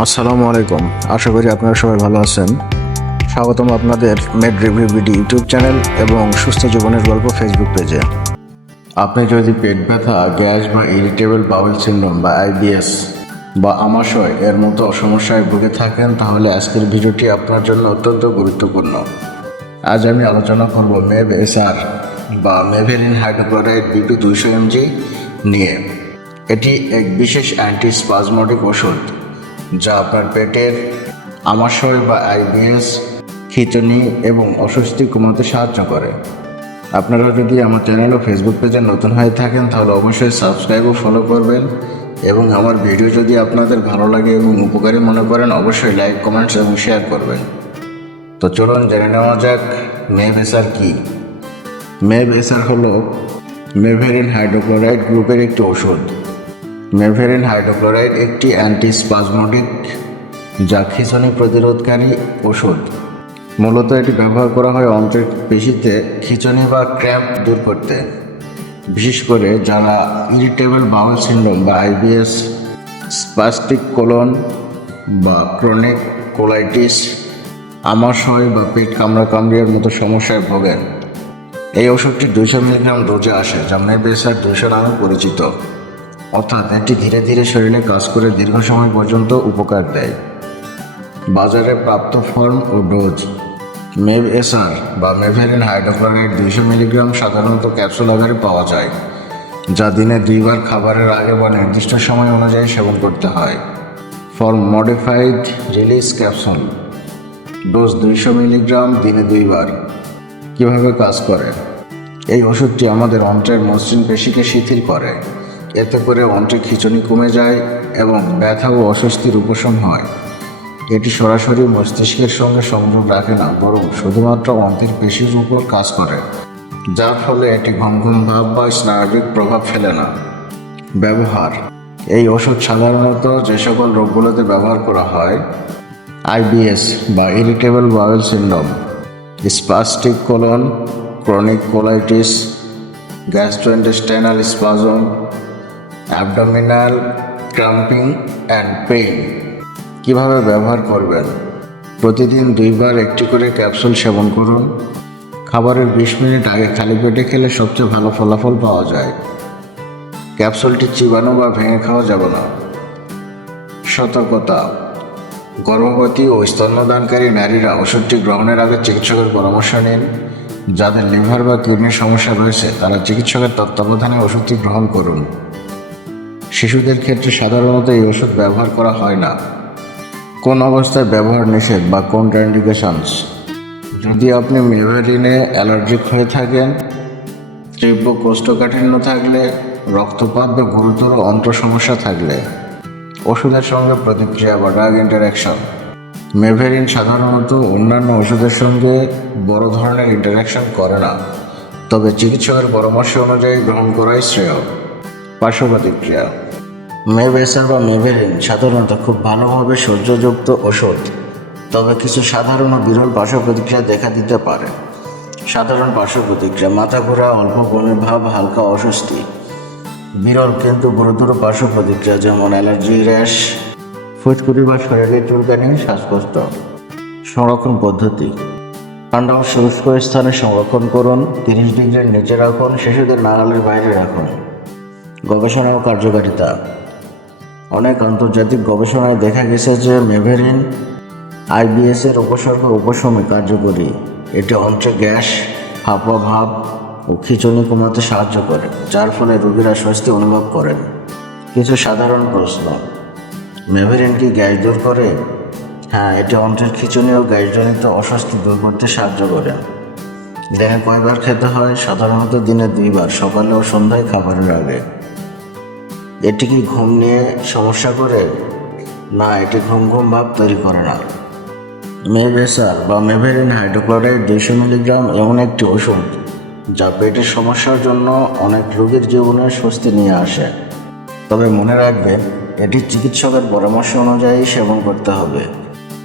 আসসালামু আলাইকুম। আশা করি আপনারা সবাই ভালো আছেন। স্বাগতম আপনাদের med review BD YouTube channel এবং সুস্থ জীবনের গল্প ফেসবুক পেজে। আপনি যদি পেট ব্যথা, গ্যাস বা ইরিটেবল বাউল সিন্ড্রোম বা আইবিএস বা আমাশয় এর মতো সমস্যায় ভুগে থাকেন, তাহলে আজকের ভিডিওটি আপনার জন্য অত্যন্ত গুরুত্বপূর্ণ। আজ আমি আলোচনা করব মেভ এসআর বা মেভেলিন হাইড্রোক্লোরাইড বিপি দুইশো এমজি নিয়ে। এটি এক বিশেষ অ্যান্টিস্পাজমোটিক ওষুধ যা আপনার পেটের, আমাশয় বা আইবিএস, খিচুনি এবং অস্বস্তি কমাতে সাহায্য করে। আপনারা যদি আমার চ্যানেল ও ফেসবুক পেজে নতুন হয়ে থাকেন, তাহলে অবশ্যই সাবস্ক্রাইব ও ফলো করবেন এবং আমার ভিডিও যদি আপনাদের ভালো লাগে এবং উপকারী মনে করেন, অবশ্যই লাইক কমেন্টস এবং শেয়ার করবেন। তো চলুন জেনে নেওয়া যাক, মেভ এসার কী। মেভ এসার হলো মেভেরিন হাইড্রোক্লোরাইড গ্রুপের একটি ওষুধ। মেভেরিন হাইড্রোক্লোরাইড একটি অ্যান্টিস্পাজমোটিক যা খিঁচুনি প্রতিরোধকারী ওষুধ। মূলত এটি ব্যবহার করা হয় অন্ত্রের পেশিতে খিঁচুনি বা ক্র্যাম্প দূর করতে। বিশেষ করে যারা ইরিটেবল বাউল সিন্ড্রোম বা আইবিএস, স্পাস্টিক কোলন বা ক্রনিক কোলাইটিস, আমাশয় বা পেট কামড়া কামড়িয়ার মতো সমস্যায় ভোগেন। এই ওষুধটি দুইশো মিলিগ্রাম ডোজে আসে, যা মেবেসার দুইশো নামে পরিচিত। অর্থাৎ এটি ধীরে ধীরে শরীরে কাজ করে দীর্ঘ সময় পর্যন্ত উপকার দেয়। বাজারে প্রাপ্ত ফর্ম ও ডোজ, মেভ এসআর বা মেভেলিন হাইড্রোক্লোরাইড দুইশো মিলিগ্রাম সাধারণত ক্যাপসুল আকারে পাওয়া যায়, যা দিনে দুইবার খাবারের আগে বা নির্দিষ্ট সময় অনুযায়ী সেবন করতে হয়। For modified release capsule, dose দুইশো মিলিগ্রাম দিনে দুইবার। কীভাবে কাজ করে? এই ওষুধটি আমাদের অন্ত্রের মসৃণ পেশিকে শিথিল করে। এতে করে অন্ত্রের খিঁচুনি কমে যায় এবং ব্যথা ও অস্বস্তির উপশম হয়। এটি সরাসরি মস্তিষ্কের সঙ্গে সংযোগ রাখে না, বরং শুধুমাত্র অন্ত্রের পেশির উপর কাজ করে, যার ফলে এটি ঘন ভাব বা স্নায়বিক প্রভাব ফেলে না। ব্যবহার। এই ওষুধ সাধারণত যে সকল রোগগুলোতে ব্যবহার করা হয় আইবিএস বা irritable bowel syndrome, spastic colon, chronic colitis, gastrointestinal spasm abdominal cramping and pain কীভাবে ব্যবহার করবেন? প্রতিদিন দুইবার একটি করে ক্যাপসুল সেবন করুন। খাবারের বিশ মিনিট আগে খালি পেটে খেলে সবচেয়ে ভালো ফলাফল পাওয়া যায়। ক্যাপসুলটি চিবানো বা ভেঙে খাওয়া যাবে না। সতর্কতা। গর্ভবতী ও স্তন্যদানকারী নারীরা ওষুধটি গ্রহণের আগে চিকিৎসকের পরামর্শ নিন। যাদের লিভার বা কিডনির সমস্যা রয়েছে, তারা চিকিৎসকের তত্ত্বাবধানে ওষুধটি গ্রহণ করুন। শিশুদের ক্ষেত্রে সাধারণত এই ওষুধ ব্যবহার করা হয় না। কোন অবস্থায় ব্যবহার নিষেধ বা কন্ট্রাইন্ডিকেশনস যদি আপনি মেভারিনে অ্যালার্জিক হয়ে থাকেন, তীব্র কোষ্ঠকাঠিন্য থাকলে, রক্তপাত বা গুরুতর অন্ত্র সমস্যা থাকলে, ওষুধের সঙ্গে প্রতিক্রিয়া বা ড্রাগ ইন্টারাকশন মেভেরিন সাধারণত অন্যান্য ওষুধের সঙ্গে বড় ধরনের ইন্টারাকশন করে না, তবে চিকিৎসকের পরামর্শ অনুযায়ী গ্রহণ করাই শ্রেয়। পার্শ্ব প্রতিক্রিয়া। মেভেসার বা মেভেরিন সাধারণত খুব ভালোভাবে সহ্যযুক্ত ওষুধ তবে কিছু সাধারণ ও বিরল পার্শ্ব প্রতিক্রিয়া দেখা দিতে পারে। সাধারণ পার্শ্ব প্রতিক্রিয়া, মাথা ঘোরা, অল্প বমির ভাব, হালকা অস্বস্তি। বিরল কিন্তু গুরুতর পার্শ্ব প্রতিক্রিয়া যেমন অ্যালার্জি, র্যাশ ফুটকুড়ি বা শরীরে চুলকানি, শ্বাসকষ্ট। সংরক্ষণ পদ্ধতি। ঠান্ডা ও শুষ্ক স্থানে সংরক্ষণ করুন, তিরিশ ডিগ্রির নিচে রাখুন, শিশুদের নাগালের বাইরে রাখুন। গবেষণা ও কার্যকারিতা। অনেক আন্তর্জাতিক গবেষণায় দেখা গেছে যে মেভেরিন আইবিএস এর উপসর্গ উপশমে কার্যকরী। এটি অন্ত্রে গ্যাস, হাঁপা ভাব ও খিচুনি কমাতে সাহায্য করে, যার ফলে রোগীরা স্বস্তি অনুভব করেন। কিছু সাধারণ প্রশ্ন। মেভেরিন কি গ্যাস দূর করে? হ্যাঁ এটি অন্ত্রের খিচুনি ও গ্যাসজনিত অস্বস্তি দূর করতে সাহায্য করে। দিনে কয়বার খেতে হয়? সাধারণত দিনে দুইবার, সকালে ও সন্ধ্যায় খাবারের আগে। এটি কি ঘুম নিয়ে সমস্যা করে? না, এটি ঘুম ঘুম ভাব তৈরি করে না। মেভেসার বা মেভেরিন হাইড্রোক্লোরাইড দুইশো মিলিগ্রাম এমন একটি ওষুধ যা পেটের সমস্যার জন্য অনেক রোগীর জীবনে স্বস্তি নিয়ে আসে। তবে মনে রাখবেন, এটি চিকিৎসকের পরামর্শ অনুযায়ী সেবন করতে হবে।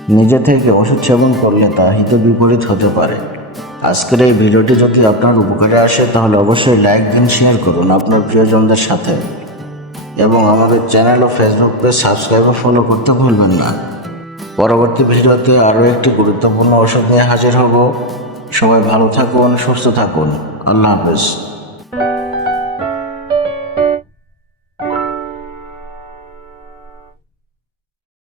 নিজে থেকে ওষুধ সেবন করলে তা হিত বিপরীত হতে পারে। আজকের এই ভিডিওটি যদি আপনার উপকারে আসে, তাহলে অবশ্যই লাইক দিন, শেয়ার করুন আপনার প্রিয়জনদের সাথে। এবং আমাদের চ্যানেল ও ফেসবুক পেজ সাবস্ক্রাইব ও ফলো করতে ভুলবেন না। পরবর্তী ভিডিওতে আরও একটি গুরুত্বপূর্ণ ওষুধ নিয়ে হাজির হব। সবাই ভালো থাকুন, সুস্থ থাকুন। আল্লাহ হাফেজ।